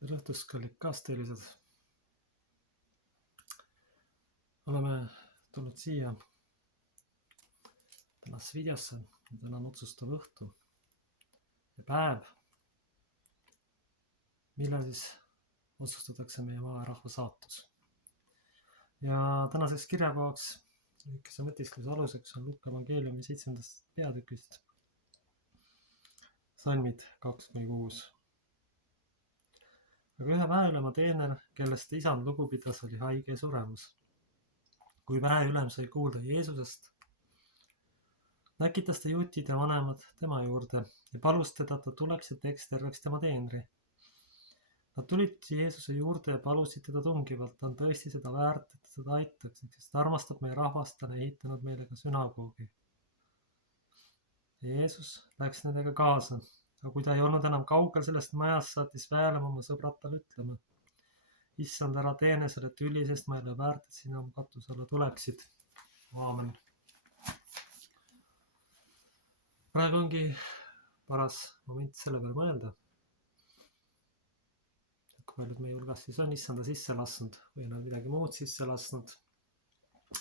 Tere õhtust, kallid kaasteelised. Oleme tulnud siia tänasesse videosse. Täna on otsustav õhtu ja päev, millal siis otsustatakse meie maaerahva saatus. Ja tänaseks kirjakohaks, lühikese mõtiskluse aluseks on Luuka evangeeliumi 7. peatükist salmid 2-6. Aga ühe väeülema teener, kellest isand lugu pidas, oli haige ja suremas. Kui väeülem sai kuulda Jeesusest, näkitas ta jutid ja vanemad tema juurde ja palus teda, et ta tuleks ja teeks terveks tema teenri. Nad tulid Jeesuse juurde ja palusid teda tungivalt, ta on tõesti seda väärt, et ta seda aitaks, sest ta armastab meie rahvast, ta on ehitanud meile ka sünagoogi. Ja Jeesus läks nendega kaasa. Aga kui ta ei olnud enam kaugel sellest majast, saatis väelem oma sõbrad talle ütlema: Issand, ära teene selle tüli, sest ma ei ole väärt, et sina oma katuse alla tuleksid. Aamen. Praegu ongi paras moment selle peale mõelda. Kui paljud meie hulgas siis on Issanda sisse lasknud või on midagi muud sisse lasknud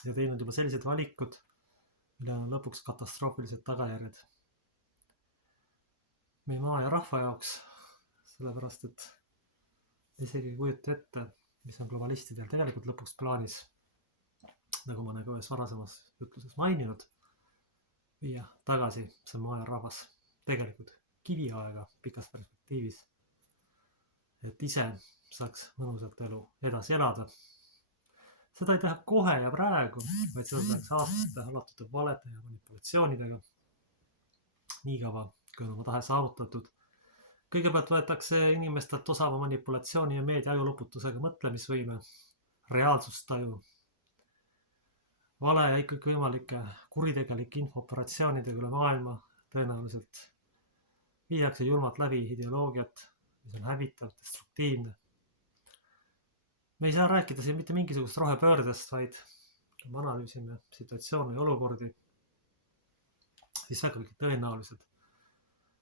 ja teinud juba sellised valikud, millel on lõpuks katastroofilised tagajärjed meie maa ja rahva jaoks, sellepärast et isegi ei kujuta ette, mis on globalistidel tegelikult lõpuks plaanis, nagu ma nagu ühes varasemas ütluses maininud, viia tagasi see maa ja rahvas tegelikult kiviaega pikas perspektiivis, et ise saaks mõnusalt elu edasi elada. Seda ei teha kohe ja praegu, vaid seda tehakse aastate halatute valede ja manipulatsioonidega. Nii kaua, kui on oma tahe saavutatud. Kõigepealt võetakse inimestelt osava manipulatsiooni ja meedia ajuloputusega mõtlemisvõime, reaalsustaju, vale ja ikkagi võimalike kuritegelike infooperatsioonidega üle maailma tõenäoliselt viiakse julmalt läbi ideoloogiat, mis on hävitav, destruktiivne. Me ei saa rääkida siin mitte mingisugust rohepöördest, vaid kui me analüüsime situatsioone ja olukordi, siis väga tõenäoliselt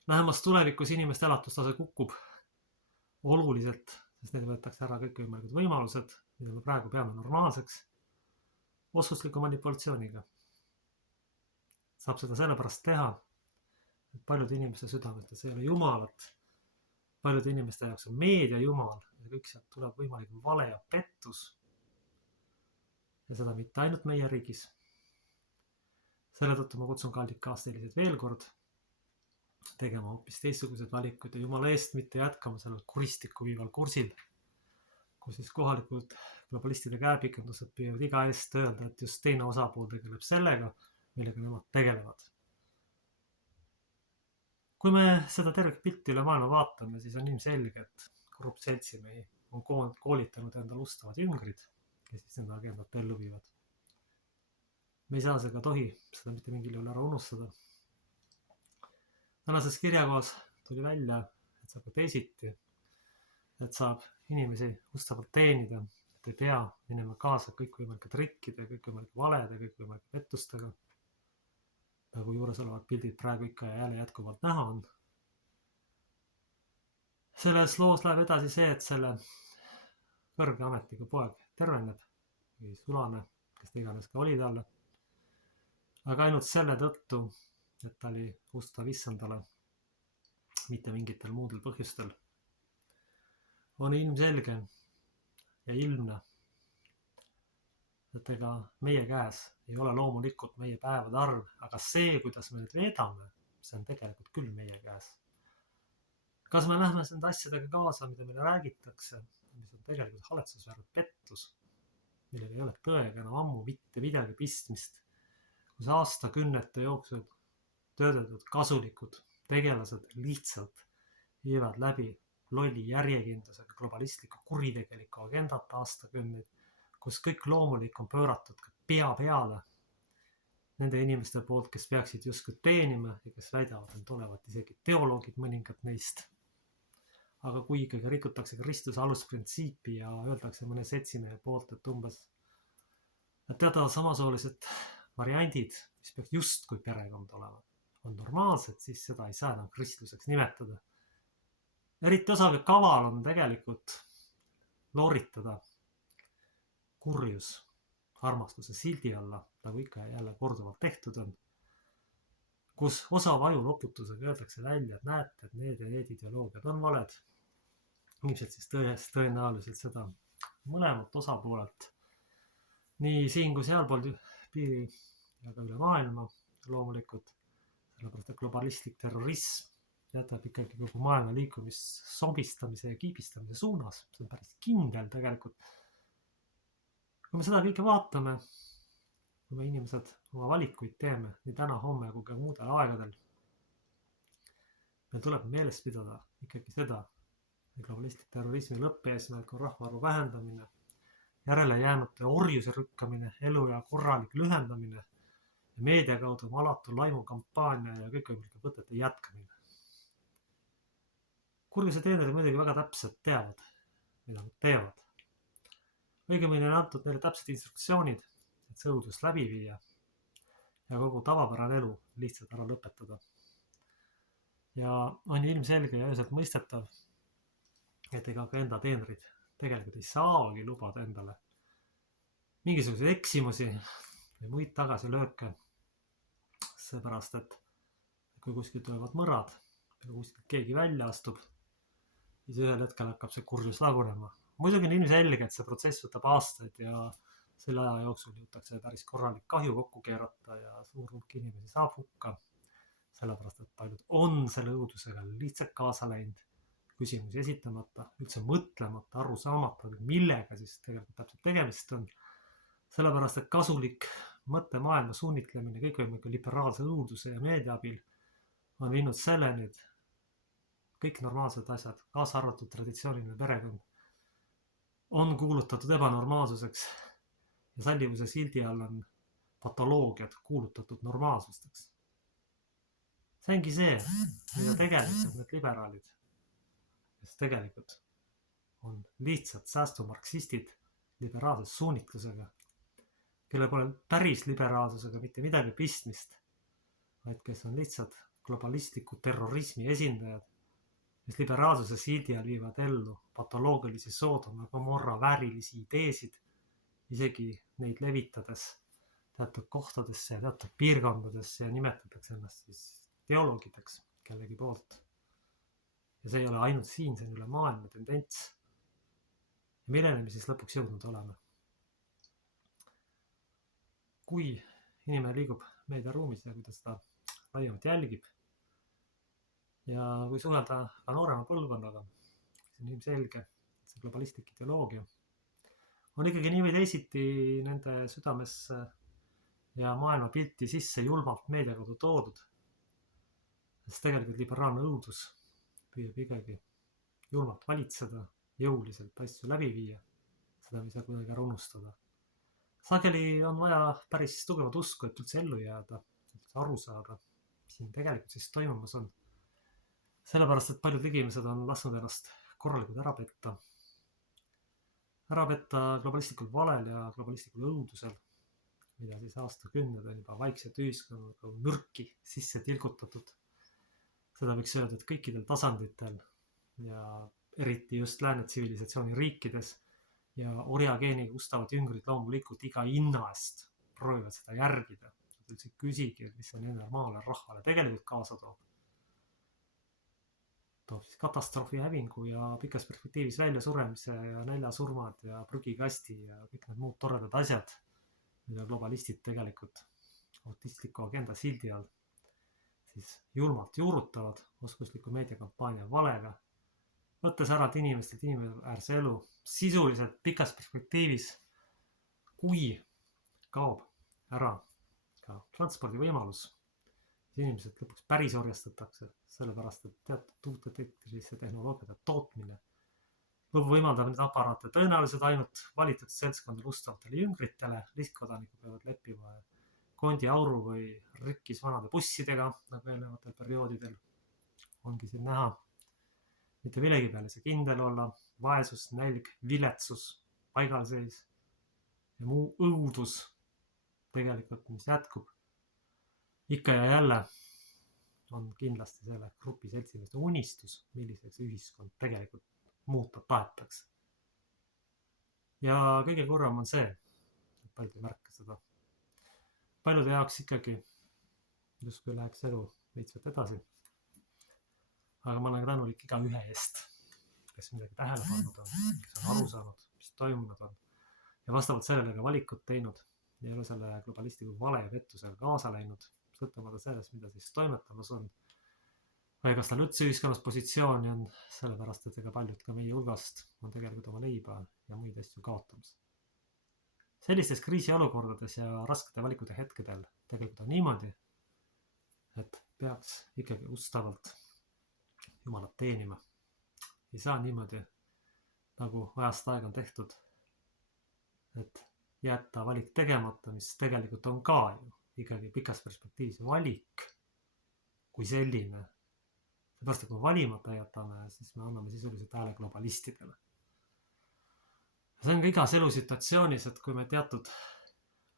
lähemas tulevikus inimeste elatustase kukub oluliselt, sest need võetakse ära kõik võimalikud võimalused, mida me praegu peame normaalseks, oskusliku manipulatsiooniga. Saab seda sellepärast teha, et paljude inimeste südametes ei ole Jumalat. Paljude inimeste jaoks on meedia Jumal ja kõik sealt tuleb võimalik vale ja pettus. Ja seda mitte ainult meie riigis. Selle tõttu ma kutsun kallid kaasteelised veel kord tegema hoopis teistsugused valikud ja Jumala eest mitte jätkama sellel kuristikku viival kursil, kus siis kohalikud globalistide käepikendused püüavad iga eest öelda, et just teine osapool tegeleb sellega, millega nemad tegelevad. Kui me seda tervikpilti üle maailma vaatame, siis on ilmselge, et korrupt seltsimehi on koolitanud endale ustavad jüngrid, kes siis nende agendat ellu viivad. Me ei saa seda tohi seda mitte mingil juhul ära unustada. Tänases kirjakohas tuli välja, et saab ka teisiti, et saab inimesi ustavalt teenida, et ei pea minema kaasa kõikvõimalike trikkide, kõikvõimalike valede, kõikvõimalike pettustega, nagu juures olevad pildid praegu ikka ja jälle jätkuvalt näha on. Selles loos läheb edasi see, et selle kõrge ametiga poeg terveneb või sulane, kes ta iganes ka oli talle, aga ainult selle tõttu, et ta oli ustav Issandale, mitte mingitel muudel põhjustel. On ilmselge ja ilmne, et ega meie käes ei ole loomulikult meie päevade arv, aga see, kuidas me need veedame, see on tegelikult küll meie käes. Kas me lähme nende asjadega kaasa, mida meile räägitakse, mis on tegelikult haletsusväärne pettus, millega ei ole tõega enam ammu mitte midagi pistmist, kus aastakümnete jooksul töötatud kasulikud tegelased lihtsalt viivad läbi lolli järjekindlusega globalistliku kuritegeliku agendat aastakümneid, kus kõik loomulik on pööratud ka pea peale nende inimeste poolt, kes peaksid justkui teenima ja kes väidavad, et olevat isegi teoloogid mõningad neist. Aga kui ikkagi rikutakse Kristuse alusprintsiipi ja öeldakse mõne setsimehe poolt, et umbes teada samasoolised variandid, mis peaks justkui perekond olema, on normaalsed, siis seda ei saa enam kristluseks nimetada. eriti osavõtt kaval on tegelikult looritada kurjus armastuse sildi alla, nagu ikka ja jälle korduvalt tehtud on, kus osava ajuloputusega öeldakse välja, et näete, et need ja need ideoloogiad on valed. Ilmselt siis tõenäoliselt seda mõlemalt osapoolelt, nii siin kui sealpool piiri ja ka üle maailma loomulikult, sellepärast et globalistlik terrorism jätab ikkagi kogu maailma liikumist sobistamise ja kiibistamise suunas. See on päris kindel tegelikult. Kui me seda kõike vaatame, kui me inimesed oma valikuid teeme nii täna, homme kui ka muudel aegadel, meil tuleb meeles pidada ikkagi seda, et globalistlik terrorismi lõppeesmärk on rahvaarvu vähendamine, järele jäänute orjuse rükkamine, eluea korralik lühendamine ja meedia kaudu oma alatu laimukampaania ja kõikvõimalike võtete jätkamine. Kurjuse teenrid muidugi väga täpselt teavad, mida nad teevad. Õigemini on antud neile täpsed instruktsioonid, et see õudus läbi viia ja kogu tavapärane elu lihtsalt ära lõpetada. Ja on ilmselge ja üheselt mõistetav, et ega ka enda teenrid tegelikult ei saagi lubada endale mingisuguseid eksimusi või muid tagasilööke, seepärast et kui kuskil tulevad mõrad ja kuskil keegi välja astub, siis ühel hetkel hakkab see kurjus lagunema. Muidugi on ilmselge, et see protsess võtab aastaid ja selle aja jooksul jõutakse päris korralik kahju kokku keerata ja suur hulk inimesi saab hukka, sellepärast et paljud on selle õudusega lihtsalt kaasa läinud, küsimusi esitamata, üldse mõtlemata, aru saamata, millega siis tegelikult täpselt tegemist on. Sellepärast, et kasulik mõttemaailma suunitlemine kõikvõimaliku liberaalse õuduse ja meedia abil on viinud selleni, et kõik normaalsed asjad, kaasa arvatud traditsiooniline perekond, on kuulutatud ebanormaalsuseks ja sallivuse sildi all on patoloogiad kuulutatud normaalsusteks. See ongi see, mida tegelikult need liberaalid, kes tegelikult on lihtsalt säästumarksistid liberaalse suunitlusega, kelle pole päris liberaalsusega mitte midagi pistmist, vaid kes on lihtsalt globalistliku terrorismi esindajad, mis liberaalsuse sildi all viivad ellu patoloogilisi Sodoma ja Gomorra väärilisi ideesid, isegi neid levitades teatud kohtadesse ja teatud piirkondadesse ja nimetatakse ennast siis teoloogideks kellegi poolt. Ja see ei ole ainult siin, see on üle maailma tendents. Ja milleni me siis lõpuks jõudnud oleme? Kui inimene liigub meediaruumis ja kui ta seda laiemalt jälgib, ja kui suhelda ka noorema põlvkonnaga, siis on ilmselge, et see globalistlik ideoloogia on ikkagi nii või teisiti nende südamesse ja maailmapilti sisse julmalt meedia kaudu toodud. Sest tegelikult liberaalne õudus püüab ikkagi julmalt valitseda, jõuliselt asju läbi viia. Seda ei saa kuidagi ära unustada. Sageli on vaja päris tugevat usku, et üldse ellu jääda, üldse aru saada, mis siin tegelikult siis toimumas on. Sellepärast, et paljud inimesed on lasknud ennast korralikult ära petta. Ära petta globalistlikul valel ja globalistlikul õudusel, mida siis aastakümned on juba vaikselt ühiskonnaga mürki sisse tilgutatud. Seda võiks öelda, et kõikidel tasanditel ja eriti just lääne tsivilisatsiooni riikides ja orjageeniga ustavad jüngrid loomulikult iga hinna eest proovivad seda järgida. Nad üldse küsigi, mis on normaalne rahvale tegelikult kaasa toob. Toob siis katastroofi, hävingu ja pikas perspektiivis välja suremise ja näljasurmad ja prügikasti ja kõik need muud toredad asjad, mida globalistid tegelikult autistliku agenda sildi all siis julmalt juurutavad oskusliku meediakampaania valega, võttes ära inimestelt inimväärse elu sisuliselt pikas perspektiivis, kui kaob ära ka transpordivõimalus. Inimesed lõpuks päris orjastatakse, sellepärast, et teatud uute tehniliste tehnoloogiate tootmine võimaldab need aparaate tõenäoliselt ainult valitud seltskondadele ustavatele jüngritele, listkodanikud peavad leppima kondi auru või rikkis vanade bussidega, nagu eelnevatel perioodidel ongi siin näha. Mitte millegi peale see kindel olla, vaesus, nälg, viletsus, paigalseis ja muu õudus tegelikult, mis jätkub ikka ja jälle on kindlasti selle grupi seltsimeeste unistus, milliseks ühiskond tegelikult muuta tahetakse. Ja kõige kurvem on see, et paljud ei märka seda. Paljude jaoks ikkagi justkui läheks elu veitsvalt edasi. Aga ma olen tänulik iga ühe eest, kes midagi tähele pannud on, kes on aru saanud, mis toimunud on ja vastavalt sellele ka valikut teinud ja ei ole selle globalistiku vale ja pettusega kaasa läinud, sõltumata sellest, mida siis toimetamas on või kas tal üldse ühiskonnas positsiooni on, sellepärast et ega paljud ka meie hulgast on tegelikult oma leiba ja muid asju kaotamas. Sellistes kriisiolukordades ja raskete valikute hetkedel tegelikult on niimoodi, et peaks ikkagi ustavalt Jumalat teenima. Ei saa niimoodi, nagu ajast aega on tehtud, et jätta valik tegemata, mis tegelikult on ka ju ikkagi pikas perspektiivis valik kui selline. Seepärast, et kui valimata jätame, siis me anname sisuliselt hääle globalistidele. See on ka igas elusituatsioonis, et kui me teatud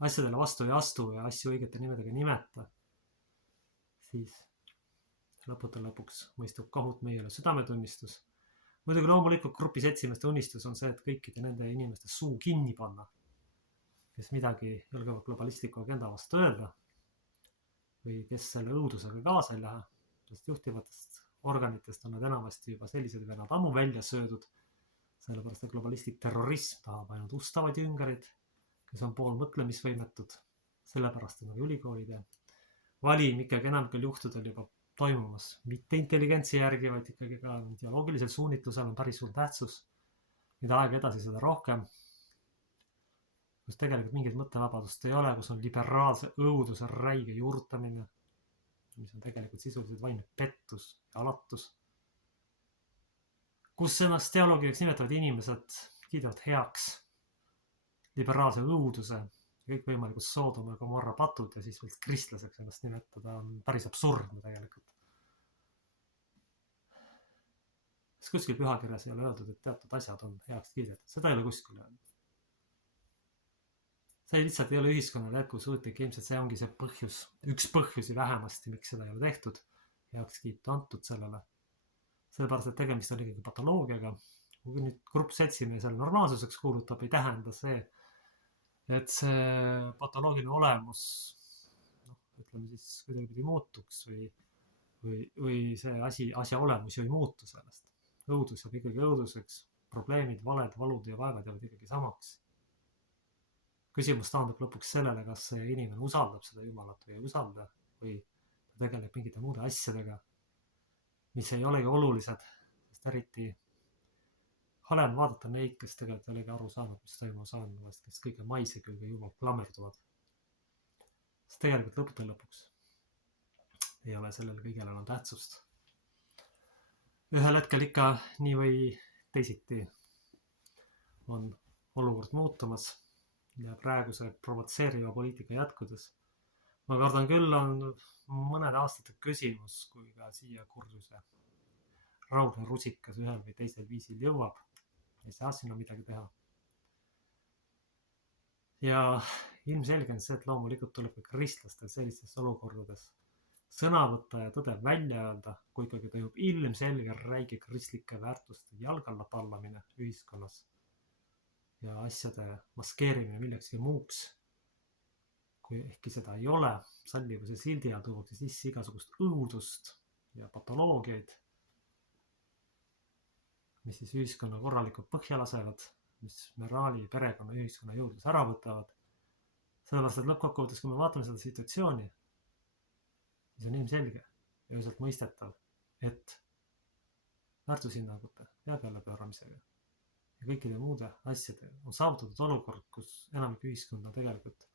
asjadele vastu ei astu ja asju õigete nimedega nimeta, siis lõputel lõpuks mõistub kahut meile südametunnistus. Muidugi loomulikult grupi seltsimeeste unistus on see, et kõikide nende inimeste suu kinni panna, kes midagi julgevad globalistliku agenda vastu öelda või kes selle õudusega kaasa ei lähe, sest juhtivatest organitest on nad enamasti juba sellised vennad ammu välja söödud, sellepärast et globalistlik terrorism tahab ainult ustavad jüngerid, kes on pool mõtlemisvõimetud, sellepärast on ülikoolide valim ikkagi enamikel juhtudel juba toimumas, mitte intelligentsi järgi, vaid ikkagi ka dialoogilisel suunitlusel on päris suur tähtsus, mida aega edasi seda rohkem, kus tegelikult mingit mõttevabadust ei ole, kus on liberaalse õuduse räige juurtamine, mis on tegelikult sisuliselt vaimne pettus ja alatus, kus ennast dialoogiks nimetavad inimesed kiidavad heaks liberaalse õuduse ja kõikvõimalikud Soodoma ja Gomorra patud ja siis veel kristlaseks ennast nimetada on päris absurdne tegelikult. Sest kuskil pühakirjas ei ole öeldud, et teatud asjad on heaks kiidetud. Seda ei ole kuskil öeldud. See lihtsalt ei ole ühiskonnale jätkusuutlik. Ilmselt see ongi see põhjus, üks põhjusi vähemasti, miks seda ei ole tehtud, heaks kiitu antud sellele. Sellepärast, et tegemist on ikkagi patoloogiaga. Kui nüüd grupp seltsimehe seal normaalsuseks kuulutab, ei tähenda see, et see patoloogiline olemus, ütleme siis, kuidagi muutuks või see asja olemus ju ei muutu sellest. Õudus jääb ikkagi õuduseks, probleemid, valed, valud ja vaevad jäävad ikkagi samaks. Küsimus taandub lõpuks sellele, kas see inimene usaldab seda Jumalat või ei usalda või tegeleb mingite muude asjadega, mis ei olegi olulised, sest eriti halem vaadata neid, kes tegelikult ei olegi aru saanud, mis toimus on, kes kõige maise külge juba klammerduvad. Sest tegelikult lõputel lõpuks ei ole sellele kõigele enam tähtsust. Ühel hetkel ikka nii või teisiti on olukord muutumas ja praeguse provotseeriva poliitika jätkudes. Ma kardan küll on mõned aastate küsimus, kui ka siia kurjuse raudne rusikas ühel või teisel viisil jõuab. Ei saa sinna midagi teha. Ja ilmselge on see, et loomulikult tuleb ka kristlastel sellistes olukordades sõna võtta ja tõde välja öelda, kui ikkagi toimub ilmselge räige kristlike väärtuste jalgalla tallamine ühiskonnas ja asjade maskeerimine millekski muuks, kui ehkki seda ei ole, sallivuse sildi all tuuakse sisse igasugust õudust ja patoloogiaid, mis siis ühiskonna korralikult põhja lasevad, mis moraali, perekonna, ühiskonna jõudlus ära võtavad. Sellepärast, et lõppkokkuvõttes, kui me vaatame seda situatsiooni, siis on ilmselge ja ühiselt mõistetav, et väärtushinnangute ja pealepööramisega ja kõikide muude asjade on saavutatud olukord, kus enamik ühiskonna tegelikult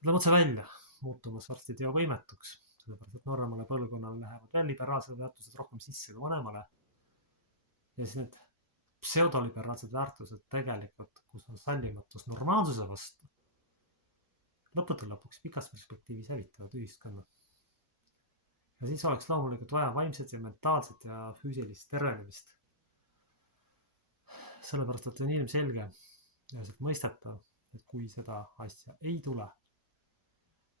tuleb otse välja muutumas varsti teovõimetuks, sellepärast, et nooremale põlvkonnale lähevad veel liberaalsed väärtused rohkem sisse kui vanemale. Ja siis need pseudoliberaalsed väärtused tegelikult, kus on sallimatus normaalsuse vastu, lõputel lõpuks pikas perspektiivis hävitavad ühiskonna. Ja siis oleks loomulikult vaja vaimset ja mentaalset ja füüsilist tervenemist. Sellepärast, et see on ilmselge ja mõistetav, et kui seda asja ei tule,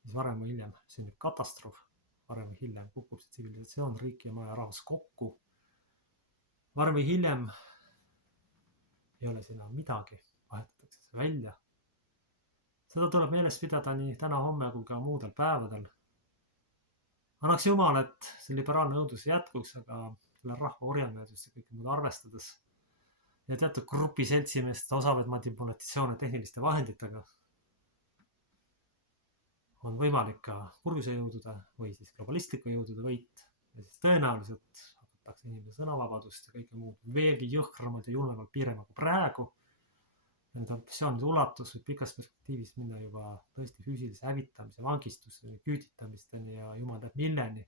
siis varem või hiljem sünnib katastroof, varem või hiljem kukub see tsivilisatsioon, riik ja maja rahvas kokku. Varem või hiljem ei ole siin enam midagi, vahetatakse see välja. Seda tuleb meeles pidada nii täna, homme kui ka muudel päevadel. Annaks Jumal, et see liberaalne õudus jätkuks, aga selle rahva orjameelsust ja kõike muud arvestades ja teatud grupi seltsimeeste osavaid manipulatsioone tehniliste vahenditega on võimalik ka kurjuse jõudude või siis globalistliku jõudude võit ja siis tõenäoliselt hakatakse inimese sõnavabadust ja kõike muud veelgi jõhkramalt ja julmemalt piirama kui praegu. Nende ambitsioonide ulatus võib pikas perspektiivis minna juba tõesti füüsilise hävitamise, vangistuseni, küüditamisteni ja jumal teab milleni.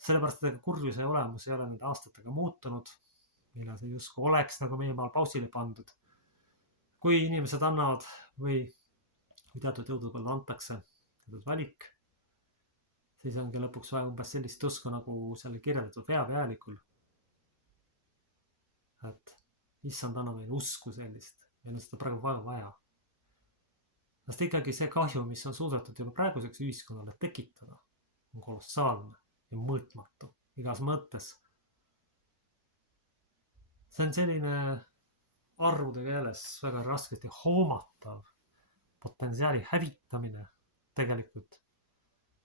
Sellepärast, et kurjuse olemus ei ole nende aastatega muutunud, millal see justkui oleks nagu meie maal pausile pandud. Kui inimesed annavad või kui teatud jõududel antakse teatud valik, siis ongi lõpuks vaja umbes sellist usku nagu selle kirjeldatud veapealikul. Et issand anna meile usku sellist. Meil on seda praegu väga vaja. Sest ikkagi see kahju, mis on suudetud juba praeguseks ühiskonnale tekitada, on kolossaalne ja mõõtmatu igas mõttes. See on selline arvude keeles väga raskesti hoomatav potentsiaali hävitamine tegelikult,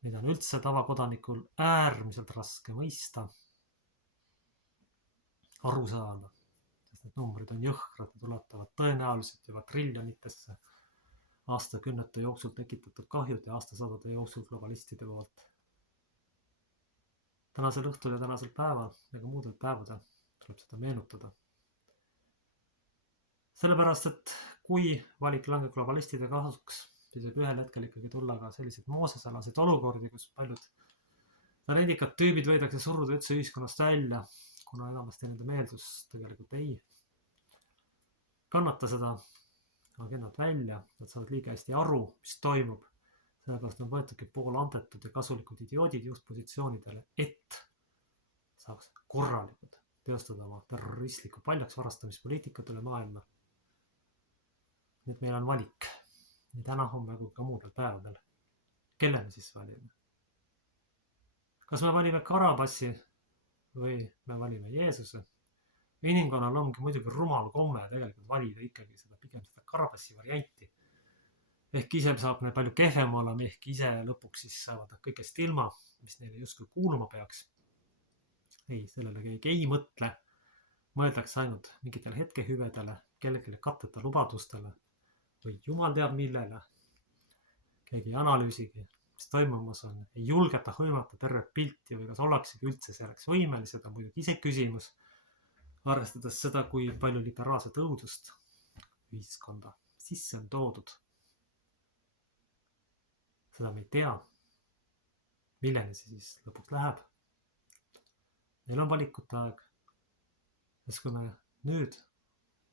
mida on üldse tavakodanikul äärmiselt raske mõista, aru saada. Need numbrid on jõhkrad ja tuletavad tõenäoliselt juba triljonitesse aastakümnete jooksul tekitatud kahjud ja aastasadade jooksul globalistide poolt. Tänasel õhtul ja tänasel päeval ja ka muudel päevadel tuleb seda meenutada. Sellepärast, et kui valik langeb globalistide kasuks, siis võib ühel hetkel ikkagi tulla ka selliseid moosesalaseid olukordi, kus paljud talendikad tüübid võidakse suruda üldse ühiskonnast välja, kuna enamasti nende meelsus tegelikult ei kannata seda agendat välja, nad saavad liiga hästi aru, mis toimub. Sellepärast on võetudki poolantetud ja kasulikud idioodid juhtpositsioonidele, et saaks korralikult teostada oma terroristlikku paljaks varastamispoliitikat üle maailma. Nüüd meil on valik nii täna, homme kui ka muudel päevadel. Kelle me siis valime? Kas me valime Karabassi või me valime Jeesuse? Inimkonnal ongi muidugi rumal komme tegelikult valida ikkagi seda pigem seda Karabassi varianti. Ehk ise saab neil palju kehvem olla, ehk ise lõpuks siis saavad kõigest ilma, mis neile justkui kuuluma peaks. Ei, sellele keegi ei mõtle. Mõeldakse ainult mingitele hetkehüvedele, kellelegi katteta lubadustele või jumal teab millele. Keegi ei analüüsigi, mis toimumas on. Ei julgeta hõimata tervet pilti või kas ollaksegi üldse selleks võimelised, on muidugi ise küsimus. Arvestades seda, kui palju liberaalset õudust ühiskonda sisse on toodud. Seda me ei tea, milleni see siis lõpuks läheb. Meil on valikute aeg. Sest kui me nüüd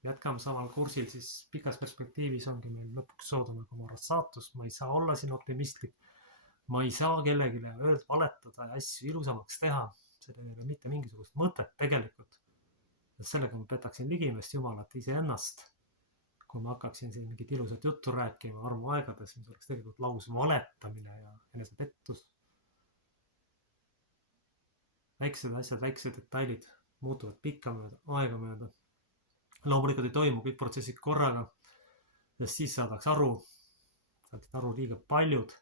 jätkame samal kursil, siis pikas perspektiivis ongi meil lõpuks Sodoma ja Gomorra saatus. Ma ei saa olla siin optimistlik. Ma ei saa kellelegi öelda, valetada ja asju ilusamaks teha. Sellel ei ole mitte mingisugust mõtet tegelikult. Sellega ma petaksin ligimest jumalat iseennast, kui ma hakkaksin siin mingit ilusat juttu rääkima armuaegades, mis oleks tegelikult laus valetamine ja enesepettus. Väiksed asjad, väiksed detailid muutuvad pikka mööda, aega mööda. Loomulikult ei toimu kõik protsessid korraga, sest siis saadakse aru liiga paljud,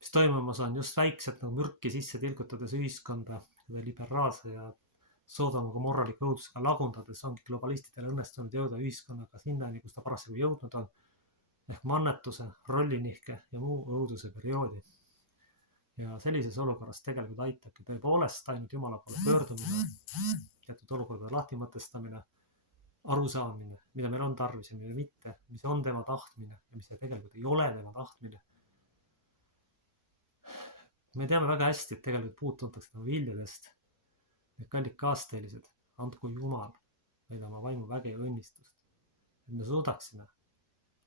mis toimumas on just väiksed nagu mürki sisse tilkutades ühiskonda liberaalse ja Sodoma Gomorraliku õudusega lagundades ongi globalistidel õnnestunud jõuda ühiskonnaga sinnani, kus ta parasjagu jõudnud on, ehk mannetuse, rollinihke ja muu õuduse perioodi. Ja sellises olukorras tegelikult aitabki tõepoolest ainult Jumala poole pöördumine, teatud olukordade lahtimõtestamine, arusaamine, mida meil on tarvis ja mida mitte, mis on tema tahtmine ja mis tegelikult ei ole tema tahtmine. Me teame väga hästi, et tegelikult puud tuntakse tema viljadest. Need kallid kaasteelised, andku Jumal meile oma vaimu väge ja õnnistust. Et me suudaksime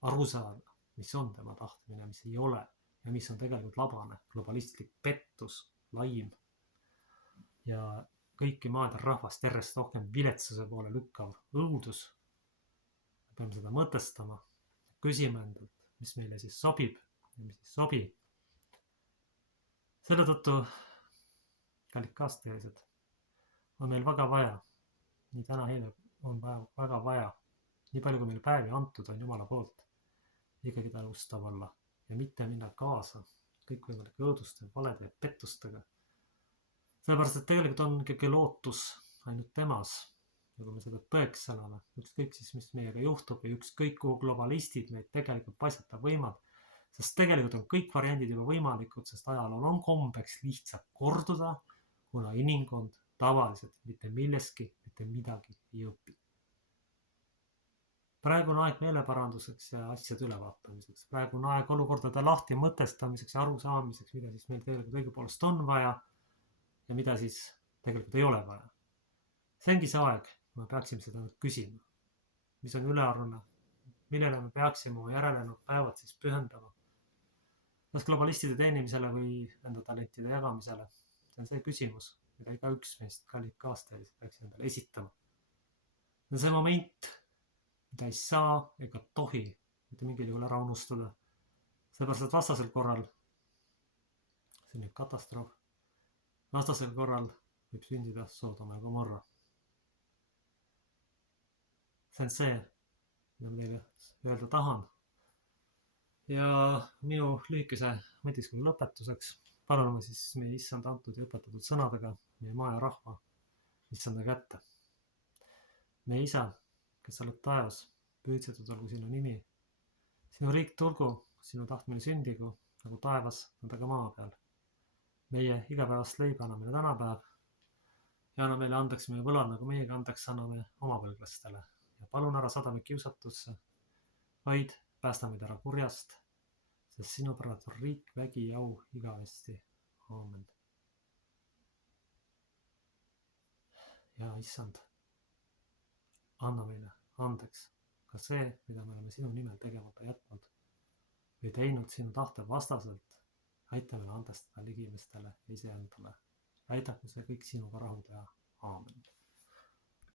aru saada, mis on tema tahtmine, mis ei ole ja mis on tegelikult labane, globalistlik pettus, laim ja kõiki maade rahvast järjest rohkem viletsuse poole lükkav õudus. Me peame seda mõtestama, küsima endalt, mis meile siis sobib ja mis siis sobi. Selle tõttu kallid kaasteelised, on meil väga vaja, nii täna eile on väga vaja, nii palju kui meile päevi antud on Jumala poolt, ikkagi talustav olla ja mitte minna kaasa kõikvõimalike õuduste, valede ja pettustega. Sellepärast, et tegelikult on ikkagi lootus ainult temas. Ja kui me seda tõeks elame, ükskõik siis, mis meiega juhtub või ükskõik kuhu globalistid meid tegelikult paisata võimad, sest tegelikult on kõik variandid juba võimalikud, sest ajalool on kombeks lihtsalt korduda, kuna inimkond tavaliselt mitte milleski, mitte midagi ei õpi. Praegu on aeg meeleparanduseks ja asjade ülevaatamiseks. Praegu on aeg olukordade lahti mõtestamiseks ja arusaamiseks, mida siis meil tegelikult õigupoolest on vaja ja mida siis tegelikult ei ole vaja. See ongi see aeg, kui me peaksime seda küsima, mis on ülearune, millele me peaksime oma järelenud päevad siis pühendama. Kas globalistide teenimisele või enda talentide jagamisele? See on see küsimus, mida iga üks meist kallid kaasteelised peaks endale esitama. See on see moment, mida ei saa ega tohi mitte mingil juhul ära unustada. Seepärast, et vastasel korral sünnib katastroof. Vastasel korral võib sündida Sodoma ja Gomorra. See on see, mida ma teile öelda tahan. Ja minu lühikese mõtiskelu lõpetuseks palume siis meie issand antud ja õpetatud sõnadega meie maa ja rahva issanda kätte. Meie isa, kes sa oled taevas, püüdsetud olgu sinu nimi. Sinu riik tulgu, sinu tahtmine sündigu, nagu taevas on ta ka maa peal. Meie igapäevast leiba anna meile tänapäev ja anna meile andeks meie võlad, nagu meiega andeks anname oma võlglastele. Ja palun ära sada meid kiusatusse, vaid päästa meid ära kurjast, sest sinu päralt on riik, vägi ja au igavesti. Aamen. Ja issand, anna meile andeks ka see, mida me oleme sinu nimel tegemata jätnud või teinud sinu tahte vastaselt. Aita meile andestada ligimestele ja iseendale. Aidaku see kõik sinuga rahu teha. Aamen.